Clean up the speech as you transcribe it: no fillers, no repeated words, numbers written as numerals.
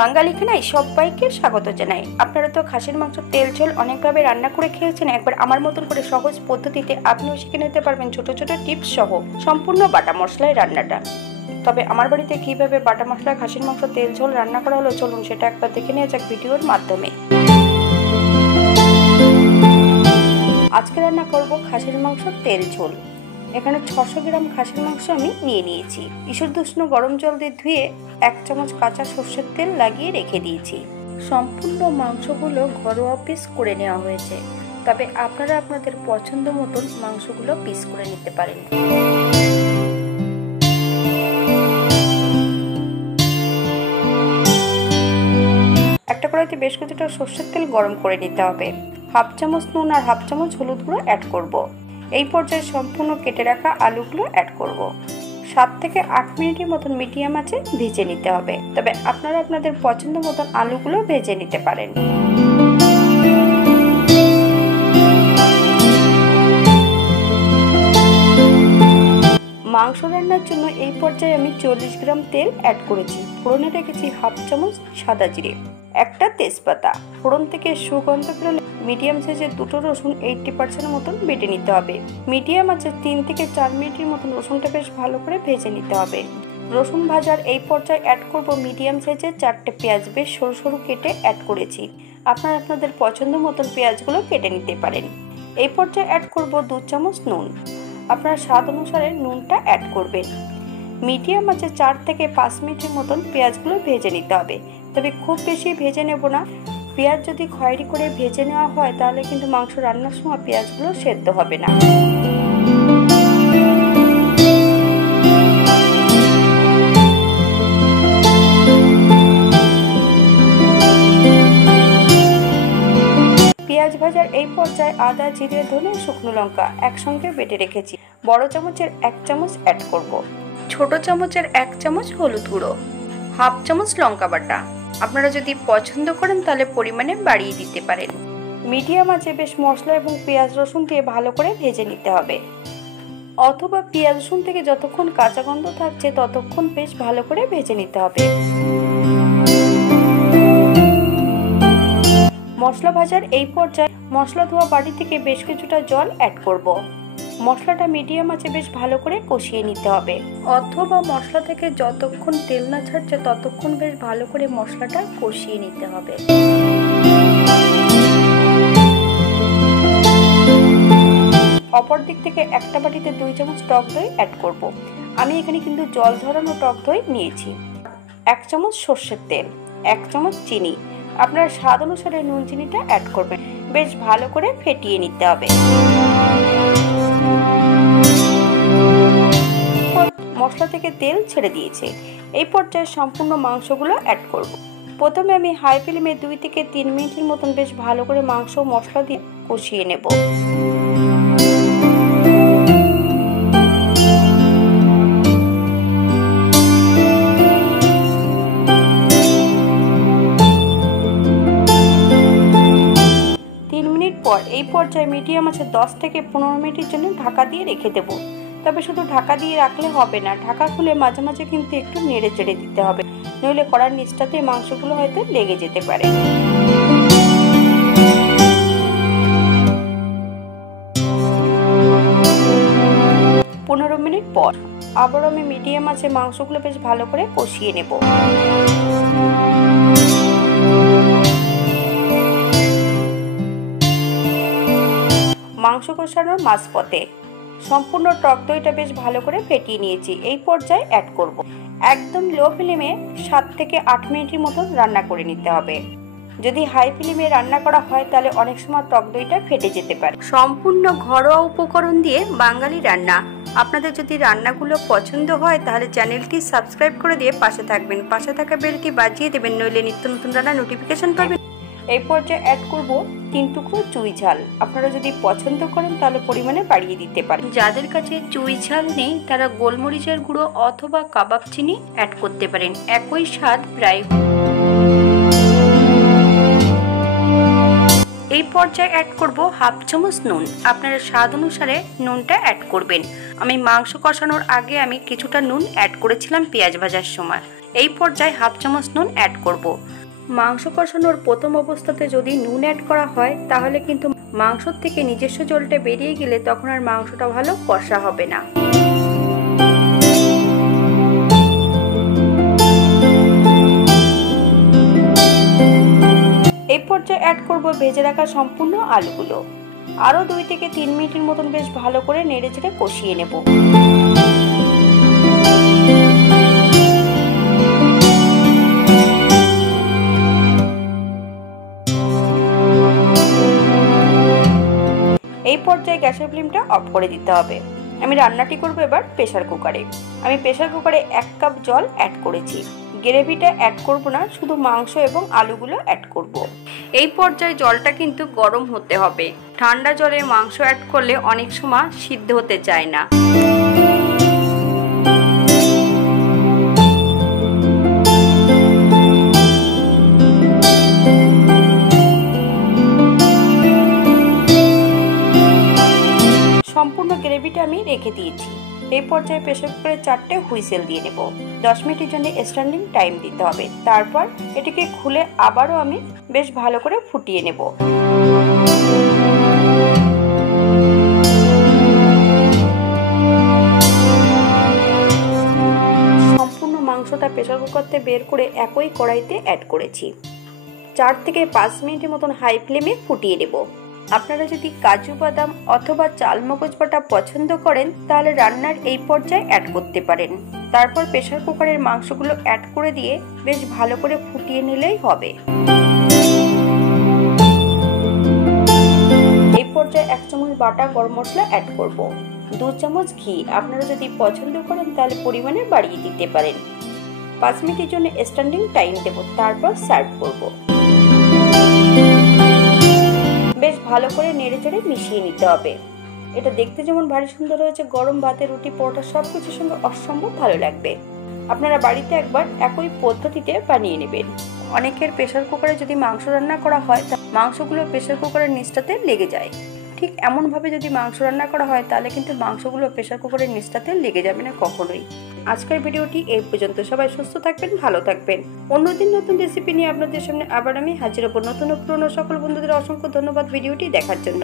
বাঙালি খানায় সবাইকে স্বাগত জানাই। আপনারা তো খাসির মাংস তেল ঝোল অনেকভাবে রান্না করে খেয়েছেন। একবার আমার মতন করে সহজ পদ্ধতিতে আপনিও শিখে নিতে পারবেন ছোট ছোট টিপস সহ সম্পূর্ণ বাটা মশলায় রান্নাটা। তবে আমার বাড়িতে কিভাবে বাটা মশলা খাসির মাংস তেল ঝোল রান্না করা হলো চলুন সেটা একবার দেখে নেওয়া যাক ভিডিওর মাধ্যমে। আজকে রান্না করব খাসির মাংস তেল ঝোল। এখানে 600 গ্রাম খাসির মাংস আমি নিয়ে নিয়েছি। ঈষদুষ্ণ গরম জল দিয়ে ধুয়ে 1 চামচ কাঁচা সর্ষের তেল লাগিয়ে রেখে দিয়েছি। সম্পূর্ণ মাংসগুলো ঘরোয়া পিস করে নেওয়া হয়েছে, তবে আপনারা আপনাদের পছন্দ মতন মাংসগুলো পিস করে নিতে পারেন। একটা কড়াইতে বেশ কিছুটা সর্ষের তেল গরম করে নিতে হবে। 1/2 চামচ নুন আর 1/2 চামচ হলুদ গুঁড়ো অ্যাড করব। এই পর্যায়ে সম্পূর্ণ কেটে রাখা আলুগুলো অ্যাড করব। 7 থেকে 8 মিনিটের মতন মিডিয়াম আঁচে ভেজে নিতে হবে, তবে আপনারা আপনাদের পছন্দ মতন আলুগুলো ভেজে নিতে পারেন। মাংস রান্নার জন্য এই পর্যায়ে আমি 40 গ্রাম তেল অ্যাড করেছি। ফোড়নে রেখেছি 1/2 চামচ সাদা জিরে, একটা তেজপাতা। ফোড়ন থেকে সুগন্ধ বেরোলে মিডিয়াম সাইজের 2টো রসুন 80% মতন বেটে নিতে হবে। মিডিয়াম আছে 3 থেকে 4 মিনিটের মতন রসুনটা বেশ ভালো করে ভেজে নিতে হবে। রসুন ভাজার এই পর্যায়ে অ্যাড করব মিডিয়াম সাইজের 4টে পেঁয়াজ, বেশ সরু সরু কেটে অ্যাড করেছি। আপনারা আপনাদের পছন্দ মতন পেঁয়াজগুলো কেটে নিতে পারেন। এই পর্যায়ে অ্যাড করব 2 চামচ নুন। আপনারা স্বাদ অনুসারে নুনটা অ্যাড করবেন। মিডিয়াম আছে 4 থেকে 5 মিনিটের মতন পেঁয়াজগুলো ভেজে নিতে হবে, তবে খুব বেশি ভেজে নেব না। পেঁয়াজ যদি খয়েরি করে ভেজে নেওয়া হয় তাহলে কিন্তু মাংস রান্নার সময় পেঁয়াজগুলো সেদ্ধ হবে না। পেঁয়াজ ভাজার এই পর্যায়ে আদা, জিরে, ধনে, শুকনো লঙ্কা একসঙ্গে বেটে রেখেছি। বড় চামচের 1 চামচ অ্যাড করব। ছোট চামচের 1 চামচ হলুদ গুঁড়ো, 1/2 চামচ লঙ্কা বাটা। আপনারা যদি পছন্দ করেন তাহলে পরিমাণে বাড়িয়ে দিতে পারেন। মিডিয়াম আঁচে বেশ মশলা এবং পেঁয়াজ রসুন দিয়ে ভালো করে ভেজে নিতে হবে, অথবা পেঁয়াজ রসুন থেকে যতক্ষণ কাঁচা গন্ধ থাকছে ততক্ষণ বেশ ভালো করে ভেজে নিতে হবে। মশলা ভাজার এই পর্যায়ে মশলা ধোয়া বাটি থেকে বেশ কিছুটা জল অ্যাড করব। মশলাটা মিডিয়াম আঁচে বেশ ভালো করে কষিয়ে নিতে হবে, অথবা মশলা থেকে যতক্ষণ তেল না ছাড়ছে ততক্ষণ বেশ ভালো করে মশলাটা কষিয়ে নিতে হবে। অপর দিক থেকে একটা বাটিতে 2 চামচ টক দই অ্যাড করব। আমি এখানে কিন্তু জল ঝরানো টক দই নিয়েছি। 1 চামচ সর্ষের তেল, 1 চামচ চিনি। আপনারা স্বাদ অনুসারে নুন চিনিটা অ্যাড করবেন। বেশ ভালো করে ফেটিয়ে নিতে হবে। মশলা থেকে তেল ছেড়ে দিয়েছে। এই পর্যায়ে সম্পূর্ণ মাংসগুলো অ্যাড করব। প্রথমে আমি হাই ফ্লেমে 2 থেকে 3 মিনিটের মতন বেশ ভালো করে মাংস মশলা দিয়ে কষিয়ে নেব। এই পর্যায়ে মিডিয়াম আছে 10 থেকে 15 মিনিটের জন্য ঢাকা দিয়ে রেখে দেব। তবে শুধু ঢাকা দিয়ে রাখলে হবে না, ঢাকা খুলে মাঝে মাঝে কিন্তু একটু নেড়ে চেড়ে দিতে হবে, নইলে কড়ার নিচটাতে মাংসগুলো হয়তো লেগে যেতে পারে। 15 মিনিট পর আবার আমি মিডিয়াম আছে মাংসগুলো বেশ ভালো করে কষিয়ে নেব। মাংস কষানোর মাঝপথে সম্পূর্ণ টক দইটা বেশ ভালো করে ফেটিয়ে নিয়েছি। এই পর্যায়ে অ্যাড করব। একদম লো ফ্লেমে 7 থেকে 8 মিনিটের মতন রান্না করে নিতে হবে। যদি হাই ফ্লেমে রান্না করা হয় তাহলে অনেক সময় টক দইটা ফেটে যেতে পারে। সম্পূর্ণ ঘরোয়া উপকরণ দিয়ে বাঙালি রান্না। আপনাদের যদি রান্নাগুলো পছন্দ হয় তাহলে চ্যানেলটি সাবস্ক্রাইব করে দিয়ে পাশে থাকবেন, পাশে থাকা বেলটি বাজিয়ে দেবেন, নইলে নিত্য নতুন রান্নার নোটিফিকেশন পাবেন। এই পর্যায়ে অ্যাড করব 3 টুকরো চুই ঝাল। আপনারা যদি পছন্দ করেন তাহলে পরিমাণে বাড়িয়ে দিতে পারেন। যাদের কাছে চুই ঝাল নেই তারা গোলমরিচের গুঁড়ো অথবা কাবাব চিনি অ্যাড করতে পারেন, একই স্বাদ প্রায়। এই পর্যায়ে অ্যাড করব হাফ চামচ নুন। আপনারা স্বাদ অনুসারে নুনটা অ্যাড করবেন। আমি মাংস কষানোর আগে আমি কিছুটা নুন অ্যাড করেছিলাম পেঁয়াজ ভাজার সময়। এই পর্যায়ে হাফ চামচ নুন অ্যাড করব। মাংস কষানোর প্রথম অবস্থাতে যদি নুন অ্যাড করা হয় তাহলে কিন্তু মাংসর থেকে নিজস্ব জলটা বেরিয়ে গেলে তখন আর মাংসটা ভালো কষা হবে না। এই পর্যায়ে অ্যাড করব ভেজে রাখা সম্পূর্ণ আলুগুলো। আরও 2 থেকে 3 মিনিটের মতন বেশ ভালো করে নেড়ে চেড়ে কষিয়ে নেব। এই পর্যায়ে গ্যাসের ফ্লেমটা অফ করে দিতে হবে। আমি রান্নাটি করব এবার প্রেসার কুকারে। আমি প্রেসার কুকারে 1 কাপ জল অ্যাড করেছি। গ্রেভিটা অ্যাড করব না, শুধু মাংস এবং আলুগুলো অ্যাড করব। এই পর্যায়ে জলটা কিন্তু গরম হতে হবে। ঠান্ডা জলে মাংস অ্যাড করলে অনেক সময় সিদ্ধ হতে চায় না। সম্পূর্ণ গ্রেভিটা আমি রেখে দিয়েছি। এই পর্যায়ে প্রেসার কুকারে 4টে হুইসেল দিয়ে নেব। 10 মিনিটের জন্য স্ট্যান্ডিং টাইম দিতে হবে। তারপর এটিকে খুলে আবারও আমি বেশ ভালো করে ফুটিয়ে নেব। সম্পূর্ণ মাংসটা প্রেসার কুকার থেকে বের করে একই কড়াইতে অ্যাড করেছি। 4 থেকে 5 মিনিটের মতন হাই ফ্লেমে ফুটিয়ে নেব। আপনারা যদি কাজু বাদাম অথবা চালমগজ বাটা পছন্দ করেন তাহলে রান্নার এই পর্যায়ে অ্যাড করতে পারেন। তারপর প্রেসার কুকারের মাংসগুলো অ্যাড করে দিয়ে বেশ ভালো করে ফুটিয়ে নিলেই হবে। এই পর্যায়ে 1 চামচ বাটা গরম মশলা অ্যাড করব। 2 চামচ ঘি। আপনারা যদি পছন্দ করেন তাহলে পরিমাণে বাড়িয়ে দিতে পারেন। 5 মিনিটের জন্য স্ট্যান্ডিং টাইম দেব। তারপর সার্ভ করব। বেশ ভালো করে নেড়ে চেড়ে মিশিয়ে নিতে হবে। এটা দেখতে যেমন ভারী সুন্দর হয়েছে, গরম ভাতে, রুটি, পরোটা সবকিছুর সঙ্গে অসম্ভব ভালো লাগবে। আপনারা বাড়িতে একবার একই পদ্ধতিতে বানিয়ে নেবেন। অনেকের প্রেসার কুকারে যদি মাংস রান্না করা হয় মাংসগুলো প্রেসার কুকারের নিচটাতে লেগে যায়। ঠিক এমনভাবে যদি মাংস রান্না করা হয় তাহলে কিন্তু মাংসগুলো প্রেসার কুকারের নিচটাতে লেগে যাবে না কখনোই। আজকের ভিডিওটি এই পর্যন্ত। সবাই সুস্থ থাকবেন, ভালো থাকবেন। অন্যদিন নতুন রেসিপি নিয়ে আপনাদের সামনে আবার আমি হাজির হব। নতুন ও পুরনো সকল বন্ধুদের অসংখ্য ধন্যবাদ ভিডিওটি দেখার জন্য।